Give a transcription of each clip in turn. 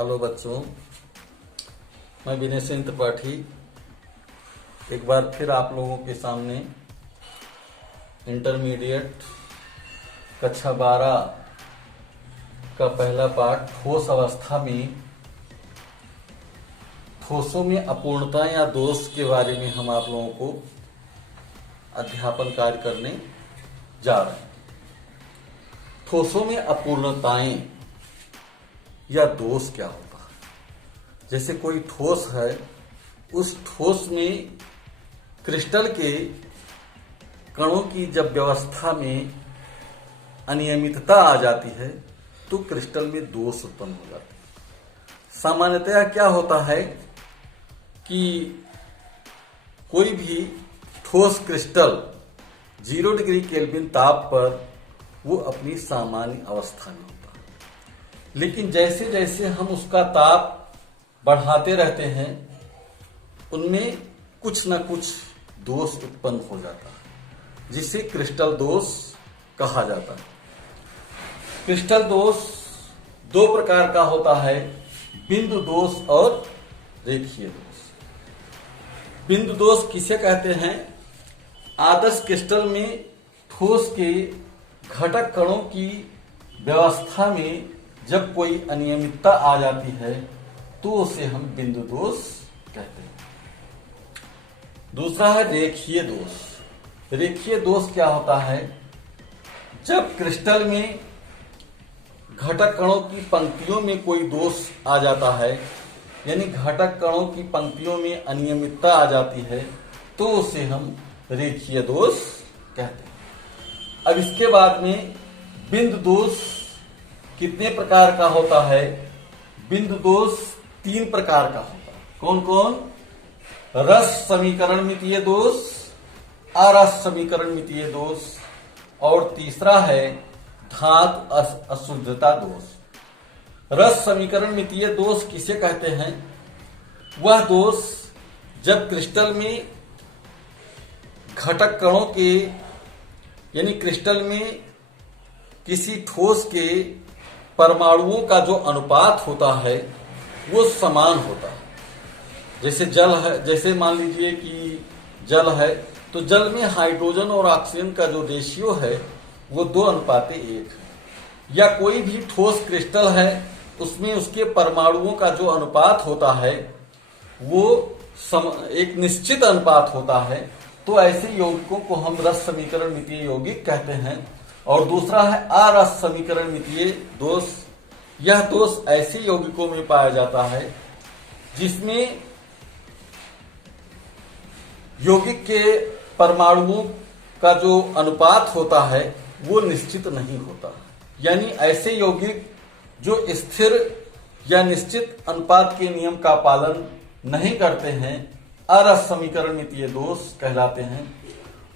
Hello बच्चों, मैं विनय सिंह त्रिपाठी एक बार फिर आप लोगों के सामने इंटरमीडिएट कक्षा 12 का पहला पाठ ठोस अवस्था में ठोसों में अपूर्णता या दोष के बारे में हम आप लोगों को अध्यापन कार्य करने जा रहे हैं। ठोसों में अपूर्णताएं या दोष क्या होता है? जैसे कोई ठोस है, उस ठोस में क्रिस्टल के कणों की जब व्यवस्था में अनियमितता आ जाती है तो क्रिस्टल में दोष उत्पन्न हो जाते हैं। सामान्यतया क्या होता है कि कोई भी ठोस क्रिस्टल 0 डिग्री केल्विन ताप पर वो अपनी सामान्य अवस्था में होता है, लेकिन जैसे जैसे हम उसका ताप बढ़ाते रहते हैं उनमें कुछ न कुछ दोष उत्पन्न हो जाता है, जिसे क्रिस्टल दोष कहा जाता है। क्रिस्टल दोष दो प्रकार का होता है, बिंदु दोष और रेखीय दोष। बिंदु दोष किसे कहते हैं? आदर्श क्रिस्टल में ठोस के घटक कणों की व्यवस्था में जब कोई अनियमितता आ जाती है तो उसे हम बिंदु दोष कहते हैं। दूसरा है रेखीय दोष। रेखीय दोष क्या होता है? जब क्रिस्टल में घटक कणों की पंक्तियों में कोई दोष आ जाता है, यानी घटक कणों की पंक्तियों में अनियमितता आ जाती है, तो उसे हम रेखीय दोष कहते हैं। अब इसके बाद में बिंदु दोष कितने प्रकार का होता है? बिंदु दोष 3 प्रकार का होता है। कौन कौन? रस समीकरण मितीय दोष, अरस समीकरण मितीय दोष, और तीसरा है धातु अशुद्धता दोष। रस समीकरण मितीय दोष किसे कहते हैं? वह दोष जब क्रिस्टल में घटक कणों के, यानी क्रिस्टल में किसी ठोस के परमाणुओं का जो अनुपात होता है वो समान होता है। जैसे जल है, जैसे मान लीजिए कि जल है तो जल में हाइड्रोजन और ऑक्सीजन का जो रेशियो है वो 2:1 है। या कोई भी ठोस क्रिस्टल है उसमें उसके परमाणुओं का जो अनुपात होता है वो एक निश्चित अनुपात होता है, तो ऐसे यौगिकों को हम रस समीकरण मितीय यौगिक कहते हैं। और दूसरा है अरस समीकरण मितीय दोष। यह दोष ऐसे यौगिकों में पाया जाता है जिसमें यौगिक के परमाणुओं का जो अनुपात होता है वो निश्चित नहीं होता, यानी ऐसे यौगिक जो स्थिर या निश्चित अनुपात के नियम का पालन नहीं करते हैं अरस समीकरण मितीय दोष कहलाते हैं।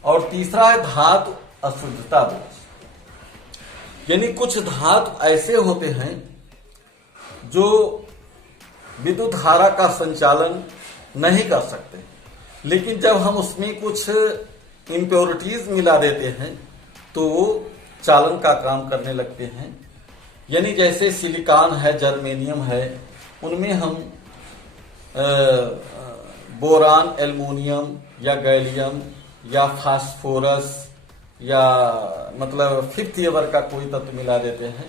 और तीसरा है धातु अशुद्धता दोष। यानी कुछ धातु ऐसे होते हैं जो विद्युत धारा का संचालन नहीं कर सकते, लेकिन जब हम उसमें कुछ इम्प्योरिटीज मिला देते हैं तो वो चालन का काम करने लगते हैं। यानी जैसे सिलिकॉन है, जर्मेनियम है, उनमें हम बोरान, एल्युमिनियम या गैलियम या फास्फोरस या मतलब 5th ईयर का कोई तत्व मिला देते हैं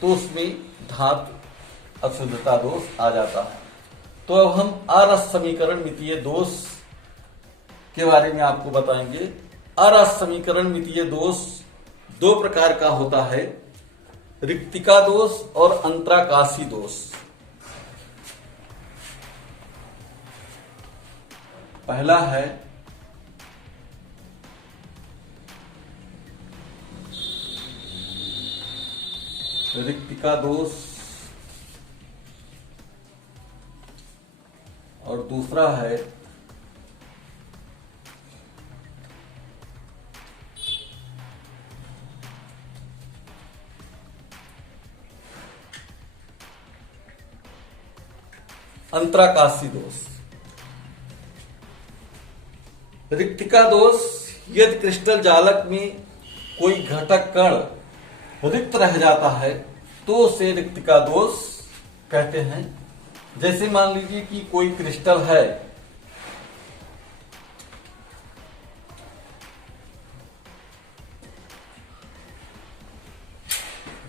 तो उसमें धातु अशुद्धता दोष आ जाता है। तो अब हम अरस समीकरण मितीय दोष के बारे में आपको बताएंगे। अरस समीकरण मितीय दोष 2 प्रकार का होता है, रिक्तिका दोष और अंतराकाशी दोष। पहला है रिक्तिका दोष और दूसरा है अंतराकाशी दोष। रिक्तिका दोष यदि क्रिस्टल जालक में कोई घटक कण रिक्त रह जाता है तो उसे रिक्तिका दोष कहते हैं। जैसे मान लीजिए कि कोई क्रिस्टल है,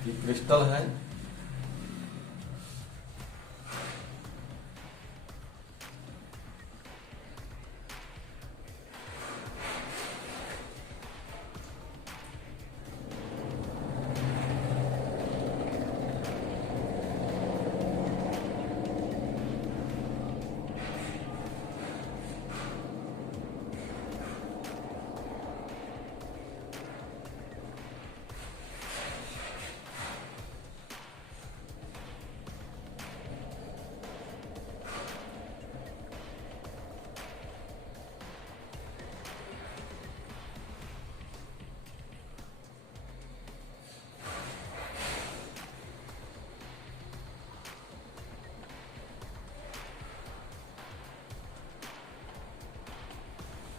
ये क्रिस्टल है,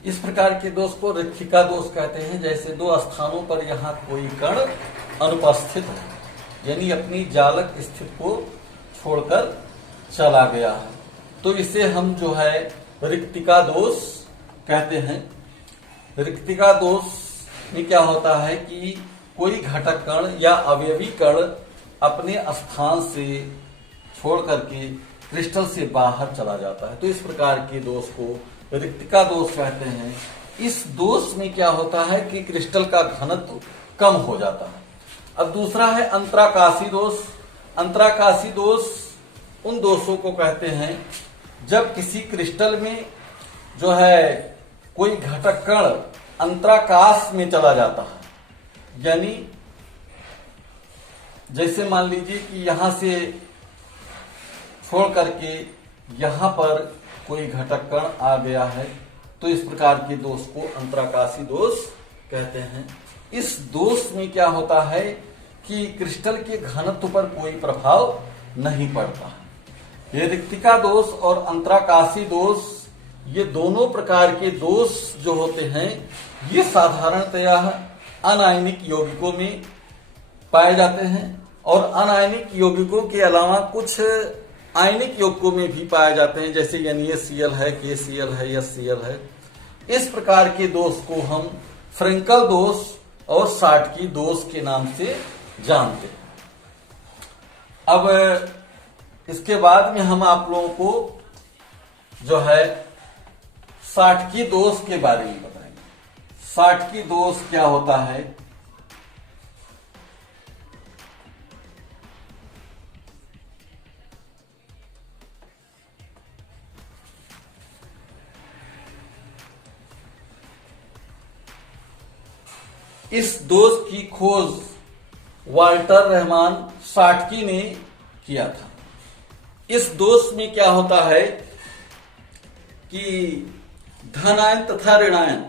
इस प्रकार के दोष को रेखिका दोष कहते हैं। जैसे दो स्थानों पर यहाँ कोई कण अनुपस्थित है, यानी अपनी जालक स्थिति को छोड़कर चला गया है, तो इसे हम जो है रिक्तिका दोष कहते हैं। रिक्तिका दोष में क्या होता है कि कोई घटक कण या अवयवी कण अपने स्थान से छोड़ करके क्रिस्टल से बाहर चला जाता है, तो इस प्रकार के दोष को रिक्तिका दोष कहते हैं। इस दोष में क्या होता है कि क्रिस्टल का घनत्व कम हो जाता है। अब दूसरा है अंतराकाशी दोष। अंतराकाशी दोष उन दोषों को कहते हैं जब किसी क्रिस्टल में जो है कोई घटक कण अंतराकाश में चला जाता है, यानी जैसे मान लीजिए कि यहां से छोड़ करके यहां पर कोई घटक कण आ गया है, तो इस प्रकार के दोष को अंतराकाशी दोष कहते हैं। इस दोष में क्या होता है कि क्रिस्टल के घनत्व पर कोई प्रभाव नहीं पड़ता। ये रिक्तिका दोष और अंतराकाशी दोष, ये दोनों प्रकार के दोष जो होते हैं, ये साधारणतया अनायनिक यौगिकों में पाए जाते हैं और अनायनिक यौगिकों के अलावा कुछ आयनिक यौगिकों में भी पाए जाते हैं, जैसे NaCl है, KCl है, HCl है। इस प्रकार के दोष को हम फ्रेंकल दोष और शाटकी दोष के नाम से जानते हैं। अब इसके बाद में हम आप लोगों को जो है शाटकी दोष के बारे में बताएंगे। शाटकी दोष क्या होता है? इस दोष की खोज वाल्टर रहमान शाटकी ने किया था। इस दोष में क्या होता है कि धनायन तथा ऋणायन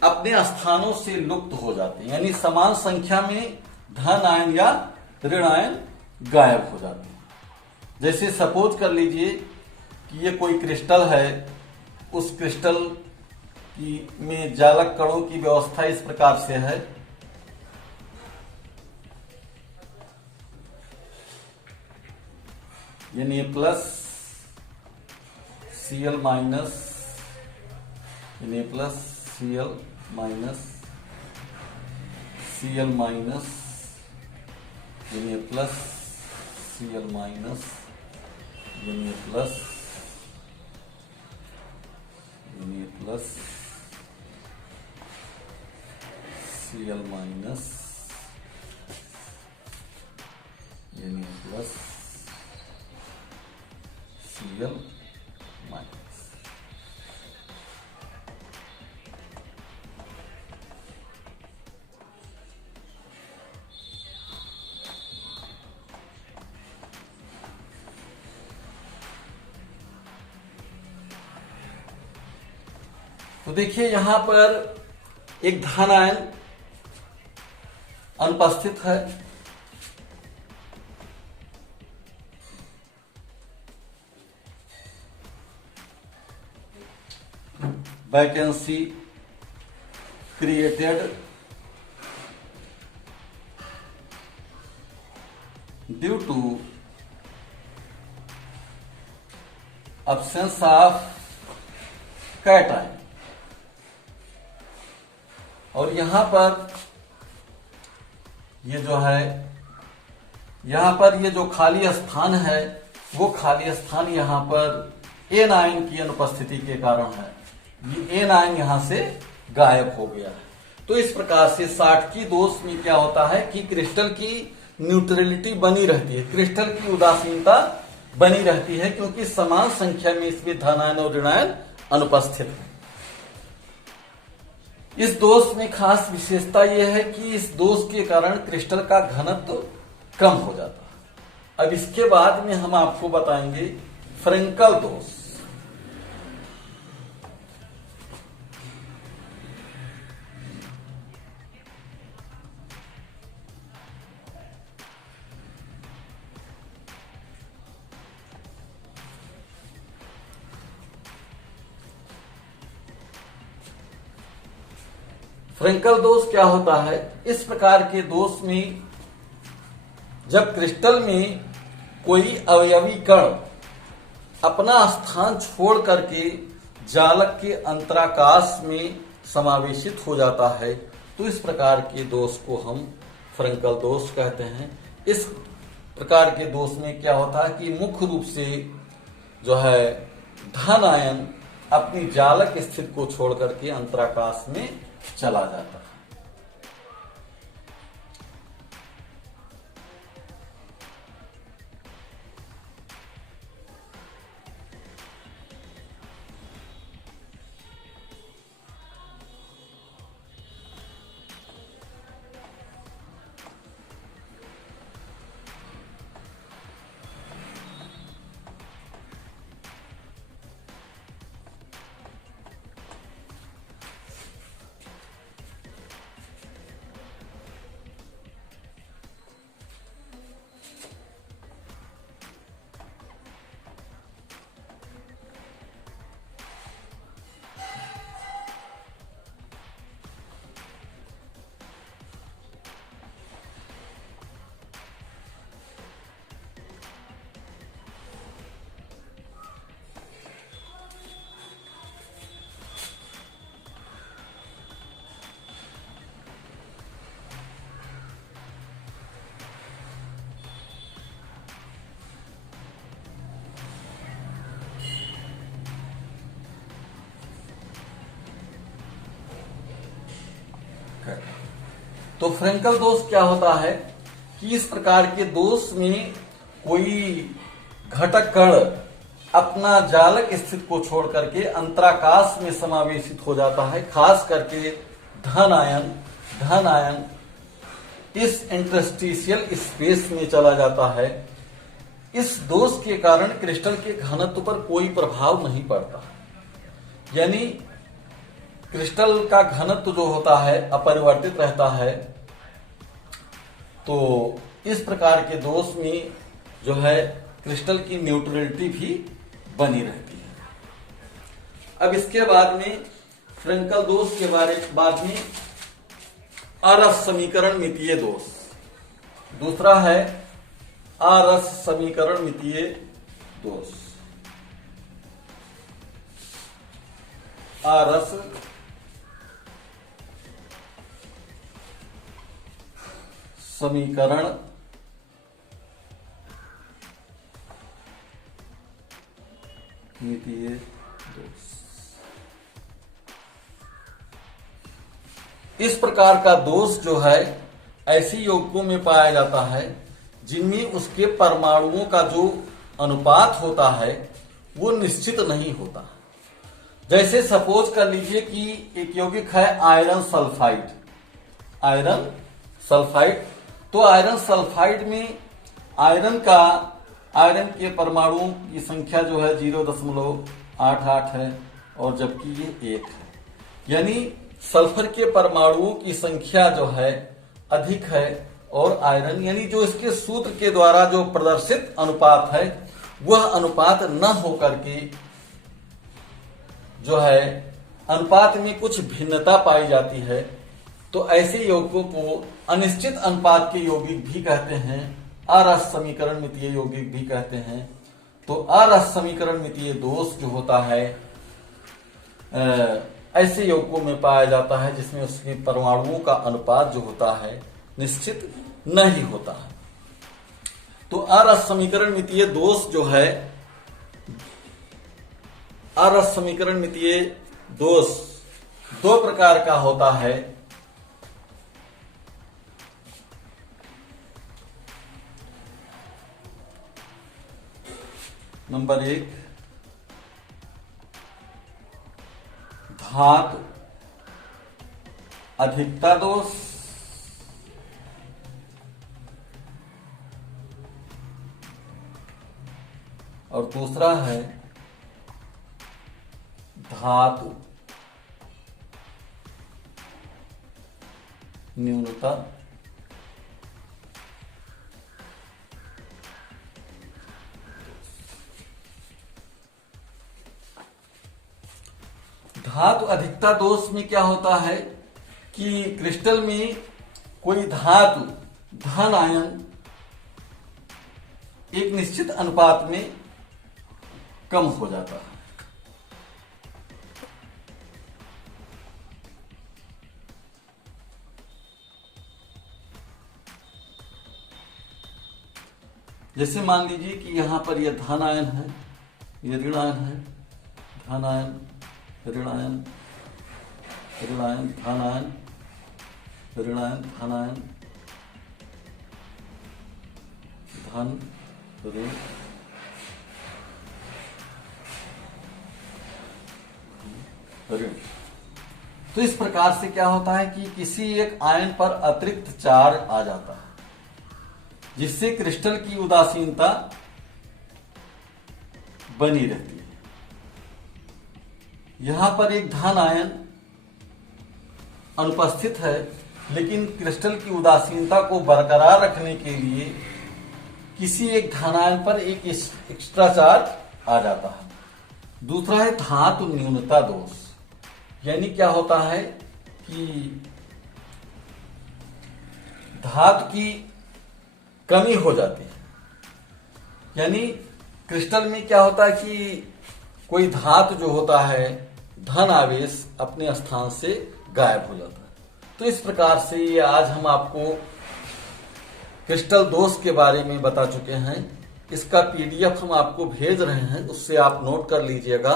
अपने स्थानों से लुप्त हो जाते हैं, यानी समान संख्या में धन आयन या ऋणायन गायब हो जाते हैं। जैसे सपोज कर लीजिए कि ये कोई क्रिस्टल है, उस क्रिस्टल में जालक कणों की व्यवस्था इस प्रकार से है। यानी प्लस Cl माइनस, यानी plus Cl minus, Cl minus, यानी प्लस Cl माइनस, यानी प्लस, यानी प्लस Cl माइनस, यानी प्लस Cl माइनस। तो देखिए यहां पर एक धन आयन अनुपस्थित है, vacancy created due to absence of cation। और यहां पर ये जो है, यहां पर ये जो खाली स्थान है वो खाली स्थान यहां पर एन आयन की अनुपस्थिति के कारण है। ये एन आयन यहां से गायब हो गया है। तो इस प्रकार से साटकी दोष में क्या होता है कि क्रिस्टल की न्यूट्रलिटी बनी रहती है, क्रिस्टल की उदासीनता बनी रहती है, क्योंकि समान संख्या में इसमें धनायन और ऋणायन अनुपस्थित है। इस दोष में खास विशेषता यह है कि इस दोष के कारण क्रिस्टल का घनत्व कम हो जाता है। अब इसके बाद में हम आपको बताएंगे फ्रेंकल दोष। फ्रेंकल दोष क्या होता है? इस प्रकार के दोष में जब क्रिस्टल में कोई अवयवी कण अपना स्थान छोड़ करके जालक के अंतराकाश में समावेशित हो जाता है, तो इस प्रकार के दोष को हम फ्रेंकल दोष कहते हैं। इस प्रकार के दोष में क्या होता है कि मुख्य रूप से जो है धन आयन अपनी जालक स्थिति को छोड़ करके अंतराकाश में चला जाता है। तो फ्रेंकल दोष क्या होता है कि इस प्रकार के दोष में कोई घटक कण अपना जालक स्थिति को छोड़ करके अंतराकाश में समावेशित हो जाता है। खास करके धन आयन इस इंटरस्टिशियल स्पेस में चला जाता है। इस दोष के कारण क्रिस्टल के घनत्व पर कोई प्रभाव नहीं पड़ता, यानी क्रिस्टल का घनत्व जो होता है अपरिवर्तित रहता है। तो इस प्रकार के दोष में जो है क्रिस्टल की न्यूट्रलिटी भी बनी रहती है। अब इसके बाद में फ्रेंकल दोष के बाद में अरस समीकरण मितीय दोष। दूसरा है अरस समीकरण मितीय दोष। अरस समीकरण मितीय दोष। इस प्रकार का दोष जो है ऐसे यौगिकों में पाया जाता है जिनमें उसके परमाणुओं का जो अनुपात होता है वो निश्चित नहीं होता। जैसे सपोज कर लीजिए कि एक यौगिक है आयरन सल्फाइड। तो आयरन सल्फाइड में आयरन के परमाणुओं की संख्या जो है 0.88 है और जबकि ये 1 है, यानी सल्फर के परमाणुओं की संख्या जो है अधिक है और आयरन यानी जो इसके सूत्र के द्वारा जो प्रदर्शित अनुपात है वह अनुपात न होकर के जो है अनुपात में कुछ भिन्नता पाई जाती है। तो ऐसे यौगिकों को अनिश्चित अनुपात के यौगिक भी कहते हैं, अरस समीकरण मितीय यौगिक भी कहते हैं। तो अरस समीकरण मितीय दोष जो होता है ऐसे यौगिकों में पाया जाता है जिसमें उसके परमाणुओं का अनुपात जो होता है निश्चित नहीं होता है। तो अरस समीकरण मितीय दोष जो है, अरस समीकरण मितीय दोष दो प्रकार का होता है। नंबर 1 धातु अधिकता दोष, और दूसरा है धातु न्यूनता धातु अधिकता दोष में क्या होता है कि क्रिस्टल में कोई धातु धन आयन एक निश्चित अनुपात में कम हो जाता है। जैसे मान लीजिए कि यहां पर यह धन आयन है, यह ऋण आयन है, धन आयन, ऋण आयन, ऋण आयन, धन आयन, ऋण आयन, धन आयन, धन ऋण, ऋण। तो इस प्रकार से क्या होता है कि किसी एक आयन पर अतिरिक्त चार्ज आ जाता है जिससे क्रिस्टल की उदासीनता बनी रहती है। यहां पर एक धन आयन अनुपस्थित है, लेकिन क्रिस्टल की उदासीनता को बरकरार रखने के लिए किसी एक धन आयन पर एक एक्स्ट्रा चार्ज आ जाता है। दूसरा है धातु न्यूनता दोष, यानी क्या होता है कि धातु की कमी हो जाती है। यानी क्रिस्टल में क्या होता है कि कोई धातु जो होता है धन आवेश अपने स्थान से गायब हो जाता है। तो इस प्रकार से ये आज हम आपको क्रिस्टल दोष के बारे में बता चुके हैं। इसका पीडीएफ हम आपको भेज रहे हैं, उससे आप नोट कर लीजिएगा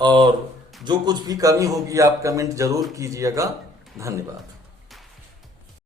और जो कुछ भी कमी होगी आप कमेंट जरूर कीजिएगा। धन्यवाद।